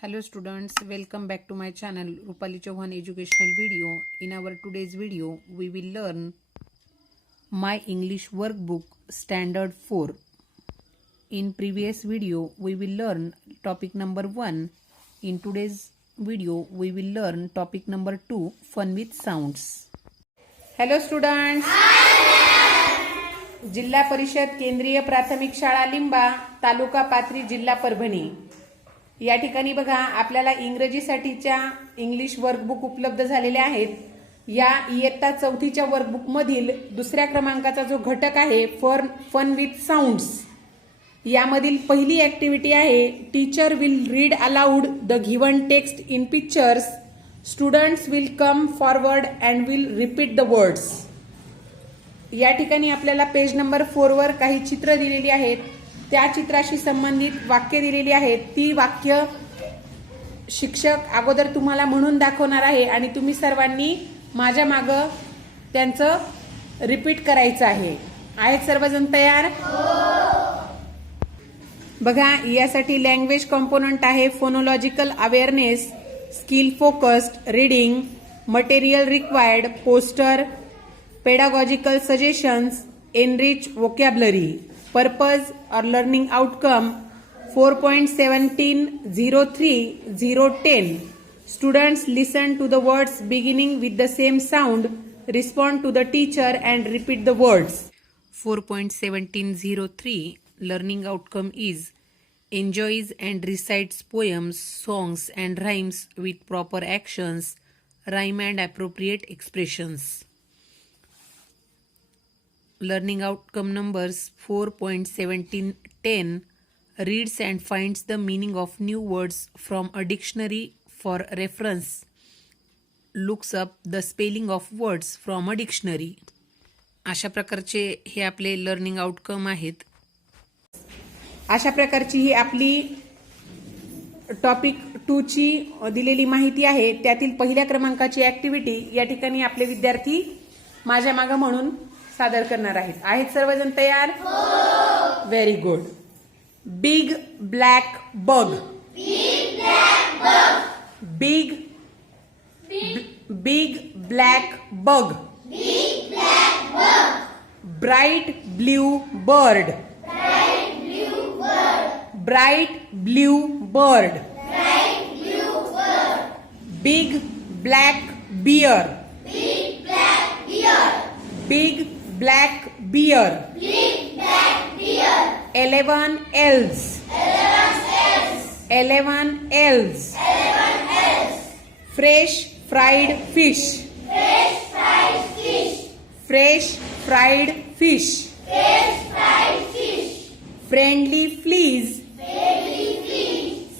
Hello students, welcome back to my channel Rupali Chauhan Educational Video. In our today's video, we will learn my English workbook standard 4. In previous video, we will learn topic number 1. In today's video, we will learn topic number 2, fun with sounds. Hello students. जिल्हा परिषद केंद्रीय प्राथमिक शाळा लिंबा, तालुका पाथरी, जिल्हा परभणी. या ठिकाणी बघा आपल्याला इंग्रजीसाठीच्या इंग्लिश वर्कबुक उपलब्ध झालेले आहेत. या इयत्ता 4थीच्या वर्कबुक मधील दुसऱ्या क्रमांकाचा जो घटक आहे फन विथ साऊंड्स, यामधील पहिली ऍक्टिव्हिटी आहे teacher will read aloud the given text in pictures. Students will come forward and will repeat the words. या ठिकाणी आपल्याला पेज नंबर 4 वर काही चित्र दिलेली आहेत. त्या चित्राशी संबंधित वाक्य दिलेली आहेत. ती वाक्य शिक्षक अगोदर तुम्हाला म्हणून दाखवणार आहे आणि तुम्ही सर्वांनी माझ्या मागं त्यांचं रिपीट करायचं आहे. आहेत सर्वजण तयार? बघा, यासाठी लँग्वेज कॉम्पोनंट आहे phonological awareness, skill focused reading, material required, poster, pedagogical suggestions, enrich vocabulary. Purpose or learning outcome 4.1703-010. Students listen to the words beginning with the same sound, respond to the teacher and repeat the words. 4.1703 learning outcome is enjoys and recites poems, songs and rhymes with proper actions, rhyme and appropriate expressions. Learning outcome numbers 4.1710 reads and finds the meaning of new words from a dictionary for reference, looks up the spelling of words from a dictionary. अशा प्रकारचे हे आपले learning outcome आहेत. अशा प्रकारची ही आपली topic 2 ची दिलेली माहिती आहे. त्यातील पहिल्या क्रमांकाची ऍक्टिव्हिटी या ठिकाणी आपले विद्यार्थी माझ्या मागे म्हणून सादर करणार आहेत. आहेत सर्वजण तयार? Very good. Big black bug. Big black bug. Bright blue bird. Bright blue bird. Big black bear. Big black bear. 11 elves. 11 elves. Fresh fried fish. Fresh fried fish. Friendly fleas.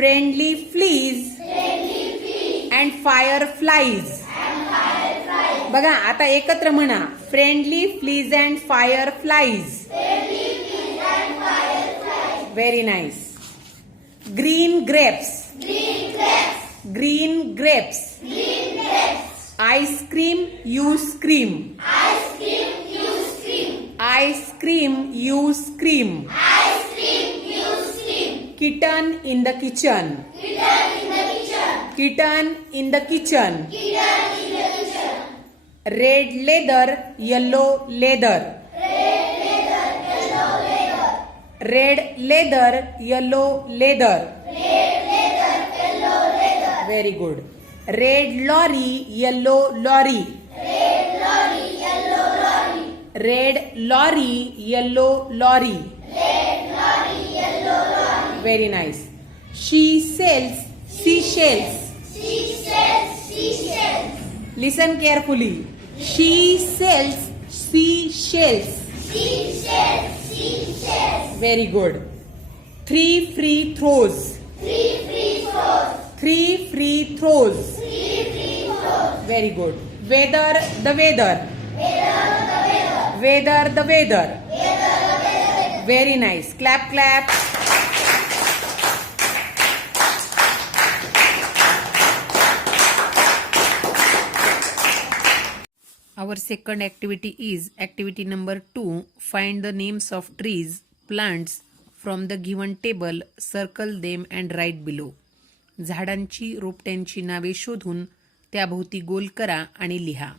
Friendly fleas. And fireflies. बघा, आता एकत्र म्हणा. Friendly fleas and fire flies. Very nice. Green grapes. Green grapes. Ice cream you scream. Ice cream you scream. Kitten in the kitchen. Kitten in the kitchen. Red leather, yellow leather. Red leather, yellow leather. Very good. Red lorry, yellow lorry. Red lorry, yellow lorry. Very nice. She sells seashells. Listen carefully. She sells seashells. Very good. 3 free throws. 3 free throws. Very good. Weather the weather. Weather the weather. Very nice. Clap clap. Our second activity is activity number 2. Find the names of trees, plants from the given table, circle them and write below. झाडांची रोपट्यांची नावे शोधून त्याभोवती गोल करा आणि लिहा.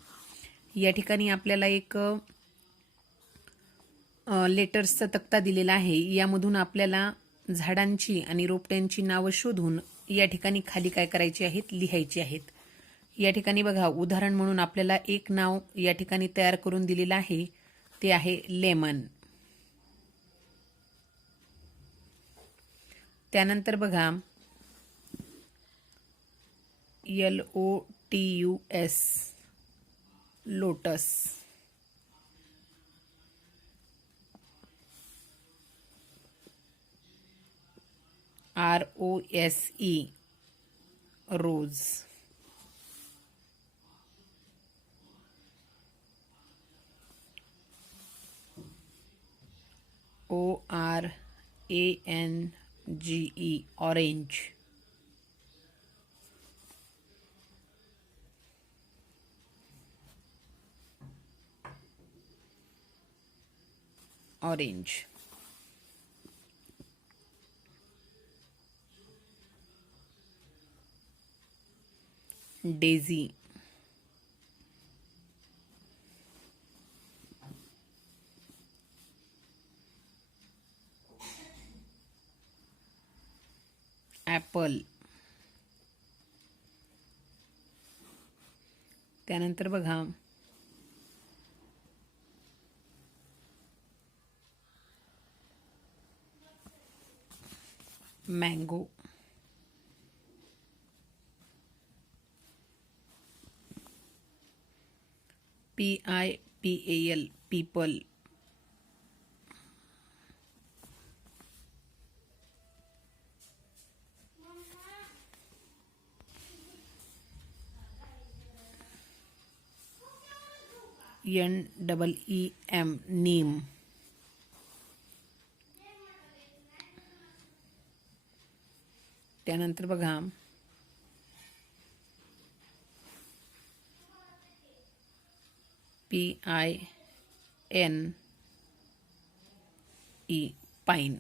या ठिकाणी आपल्याला एक लेटर्सचा तक्ता दिलेला आहे. यामधून आपल्याला झाडांची आणि रोपट्यांची नावं शोधून या ठिकाणी खाली काय करायची आहेत, लिहायची आहेत. या ठिकाणी बघा, उदाहरण म्हणून आपल्याला एक नाव या ठिकाणी तयार करून दिलेलं आहे, ते आहे लेमन. त्यानंतर बघा LOTUS लोटस. ROSE रोज. ORANGE orange. Orange. Daisy. Apple. त्यानंतर बघा मँगो. PIPAL people. NEEM नीम. त्यानंतर बघा PINE पाईन.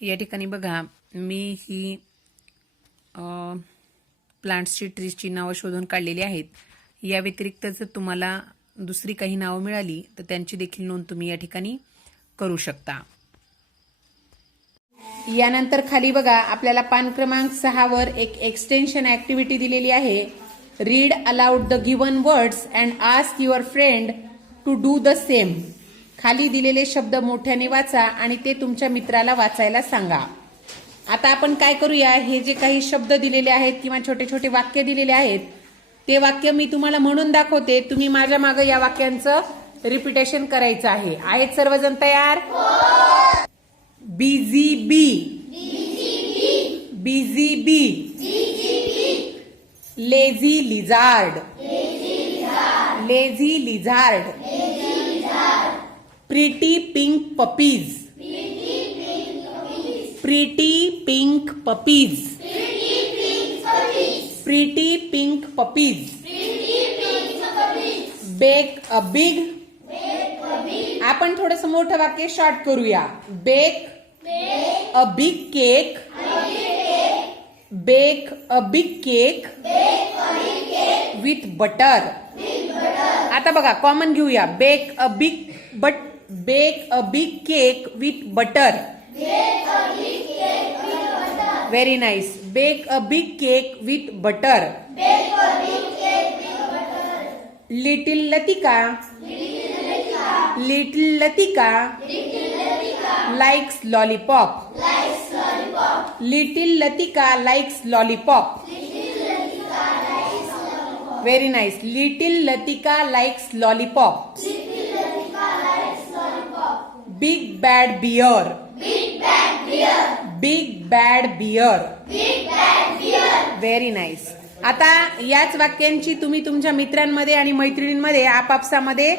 या ठिकाणी बघा, मी ही प्लांट्सची, ट्रीजची नावं शोधून काढलेली आहेत. या व्यतिरिक्त जर तुम्हाला दुसरी काही नावं मिळाली तर त्यांची देखील नोंद तुम्ही या ठिकाणी करू शकता. यानंतर खाली बघा, आपल्याला पान क्रमांक 6 वर एक एक्सटेन्शन ऍक्टिव्हिटी दिलेली आहे. Read aloud the given words and ask your friend to do the same. खाली दिलेले शब्द मोठ्याने वाचा आणि ते तुमच्या मित्राला वाचायला सांगा. आता आपण काय करूया, हे जे काही शब्द दिलेले आहेत किंवा छोटे छोटे वाक्य दिलेले आहेत, ते वाक्य मी तुम्हाला म्हणून दाखवते. तुम्ही माझ्या मागे या वाक्यांचं रिपिटेशन करायचं आहे. आहेत सर्वजण तयार? Busy bee. Busy bee. Lazy lizard. Lazy lizard. Pretty pink puppies. Pretty pink puppies. Pretty pink puppies. Bake a big. आपण थोडंसं मोठं वाक्य शॉर्ट करूया. Bake a big cake. Bake a big cake with butter. आता बघा, common घेऊया. Bake a big cake with butter. Very nice. Bake a big cake with butter. Little Latika. Little Latika likes lollipop. Little Latika likes lollipop. Very nice. Little Latika likes lollipop. Big bad bear. Big bad bear. Very nice. आता याच वाक्यांची तुम्ही तुमच्या मित्रांमध्ये आणि मैत्रिणींमध्ये आपापसामध्ये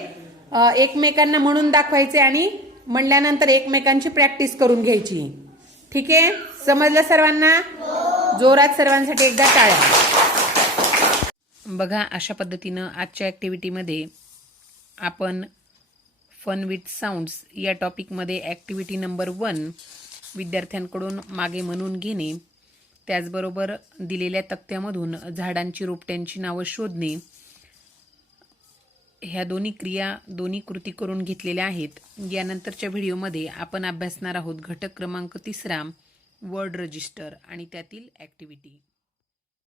एकमेकांना म्हणून दाखवायचे आणि म्हणल्यानंतर एकमेकांची प्रॅक्टिस करून घ्यायची. ठीक आहे? समजलं सर्वांना? जोरात सर्वांसाठी एकदा टाळ्या. बघा, अशा पद्धतीनं आजच्या ऍक्टिव्हिटीमध्ये आपण फन विथ साऊंड्स या टॉपिकमध्ये ॲक्टिव्हिटी नंबर 1 विद्यार्थ्यांकडून मागे म्हणून घेणे, त्याचबरोबर दिलेल्या तक्त्यामधून झाडांची रोपट्यांची नावं शोधणे, ह्या दोन्ही कृती करून घेतलेल्या आहेत. यानंतरच्या व्हिडिओमध्ये आपण अभ्यासणार आहोत घटक क्रमांक 3 वर्ड रजिस्टर आणि त्यातील ॲक्टिव्हिटी.